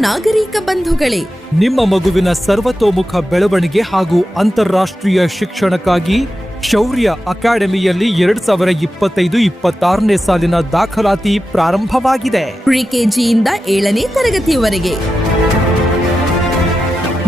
ನಾಗರಿಕ ಬಂಧುಗಳೇ. ನಿಮ್ಮ ಮಗುವಿನ ಸರ್ವತೋಮುಖ ಬೆಳವಣಿಗೆ ಹಾಗೂ ಅಂತಾರಾಷ್ಟ್ರೀಯ ಶಿಕ್ಷಣಕ್ಕಾಗಿ ಶೌರ್ಯ ಅಕಾಡೆಮಿಯಲ್ಲಿ ಎರಡ್ ಸಾವಿರ ಇಪ್ಪತ್ತೈದು ಇಪ್ಪತ್ತಾರನೇ ಸಾಲಿನ ದಾಖಲಾತಿ ಪ್ರಾರಂಭವಾಗಿದೆ. ಪ್ರಿಕೆಜಿಯಿಂದ ಏಳನೇ ತರಗತಿಯವರೆಗೆ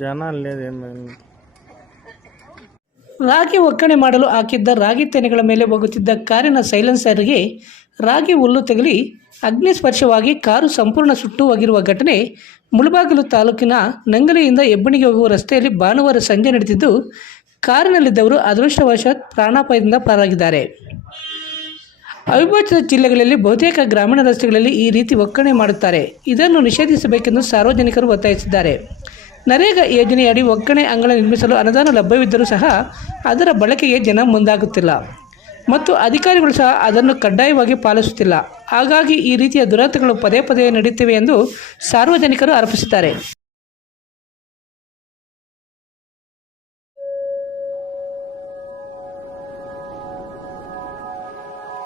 ಜನ ರಾಗಿ ಒಕ್ಕಣೆ ಮಾಡಲು ಹಾಕಿದ್ದ ರಾಗಿ ತೆನೆಗಳ ಮೇಲೆ ಹೋಗುತ್ತಿದ್ದ ಕಾರಿನ ಸೈಲೆನ್ಸರ್ಗೆ ರಾಗಿ ಹುಲ್ಲು ತಗಲಿ ಅಗ್ನಿಸ್ಪರ್ಶವಾಗಿ ಕಾರು ಸಂಪೂರ್ಣ ಸುಟ್ಟು ಹೋಗಿರುವ ಘಟನೆ ಮುಳಬಾಗಿಲು ತಾಲೂಕಿನ ನಂಗಲಿಯಿಂದ ಹೆಬ್ಬಣಿಗೆ ಹೋಗುವ ರಸ್ತೆಯಲ್ಲಿ ಭಾನುವಾರ ಸಂಜೆ ನಡೆದಿದ್ದು, ಕಾರಿನಲ್ಲಿದ್ದವರು ಅದೃಷ್ಟವಶಾತ್ ಪ್ರಾಣಾಪಾಯದಿಂದ ಪಾರಾಗಿದ್ದಾರೆ. ಅವಿಭಜಿತ ಜಿಲ್ಲೆಗಳಲ್ಲಿ ಬಹುತೇಕ ಗ್ರಾಮೀಣ ರಸ್ತೆಗಳಲ್ಲಿ ಈ ರೀತಿ ಒಕ್ಕಣೆ ಮಾಡುತ್ತಾರೆ. ಇದನ್ನು ನಿಷೇಧಿಸಬೇಕೆಂದು ಸಾರ್ವಜನಿಕರು ಒತ್ತಾಯಿಸಿದ್ದಾರೆ. ನರೇಗಾ ಯೋಜನೆಯಡಿ ಒಕ್ಕಣೆ ಅಂಗಳ ನಿರ್ಮಿಸಲು ಅನುದಾನ ಲಭ್ಯವಿದ್ದರೂ ಸಹ ಅದರ ಬಳಕೆಗೆ ಜನ ಮುಂದಾಗುತ್ತಿಲ್ಲ. ಮತ್ತು ಅಧಿಕಾರಿಗಳು ಸಹ ಅದನ್ನು ಕಡ್ಡಾಯವಾಗಿ ಪಾಲಿಸುತ್ತಿಲ್ಲ. ಹಾಗಾಗಿ ಈ ರೀತಿಯ ದುರಂತಗಳು ಪದೇ ಪದೇ ನಡೆಯುತ್ತಿವೆ ಎಂದು ಸಾರ್ವಜನಿಕರು ಆರೋಪಿಸಿದ್ದಾರೆ.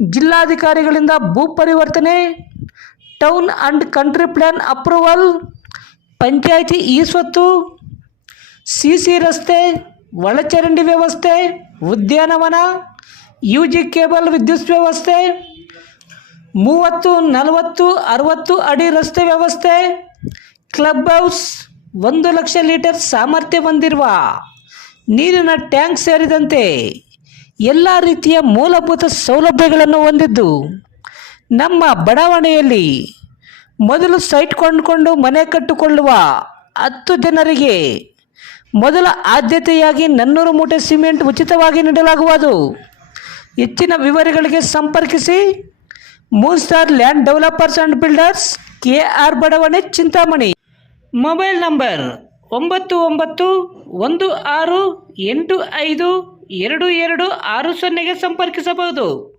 ಜಿಲ್ಲಾಧಿಕಾರಿಗಳಿಂದ ಭೂ ಪರಿವರ್ತನೆ, town and country plan approval, panchayat ಈ ಸ್ವತ್ತು, ಸಿ ಸಿ ರಸ್ತೆ, ಒಳಚರಂಡಿ ವ್ಯವಸ್ಥೆ, ಉದ್ಯಾನವನ ಯು ಜಿ ಕೇಬಲ್ ವಿದ್ಯುತ್ ವ್ಯವಸ್ಥೆ, ಮೂವತ್ತು, ನಲವತ್ತು, ಅರವತ್ತು ಅಡಿ ರಸ್ತೆ ವ್ಯವಸ್ಥೆ, ಕ್ಲಬ್ ಹೌಸ್, ಒಂದು ಲಕ್ಷ ಲೀಟರ್ ಸಾಮರ್ಥ್ಯ ಹೊಂದಿರುವ ನೀರಿನ ಟ್ಯಾಂಕ್ ಸೇರಿದಂತೆ. ಎಲ್ಲ ರೀತಿಯ ಮೂಲಭೂತ ಸೌಲಭ್ಯಗಳನ್ನು ಹೊಂದಿದ್ದು ನಮ್ಮ ಬಡಾವಣೆಯಲ್ಲಿ ಮೊದಲು ಸೈಟ್ ಕೊಂಡುಕೊಂಡು ಮನೆ ಕಟ್ಟಿಕೊಳ್ಳುವ ಹತ್ತು ಜನರಿಗೆ ಮೊದಲ ಆದ್ಯತೆಯಾಗಿ ನನ್ನೂರು ಮೂಟೆ ಸಿಮೆಂಟ್ ಉಚಿತವಾಗಿ ನೀಡಲಾಗುವುದು. ಹೆಚ್ಚಿನ ವಿವರಗಳಿಗೆ ಸಂಪರ್ಕಿಸಿ moon star land developers and builders K R ಬಡಾವಣೆ, ಚಿಂತಾಮಣಿ. ಮೊಬೈಲ್ ನಂಬರ್ ಒಂಬತ್ತು ಒಂಬತ್ತು ಒಂದು ಆರು ಎಂಟು ಐದು ಎರಡು ಎರಡು ಆರು ಸೊನ್ನೆಗೆ ಸಂಪರ್ಕಿಸಬಹುದು.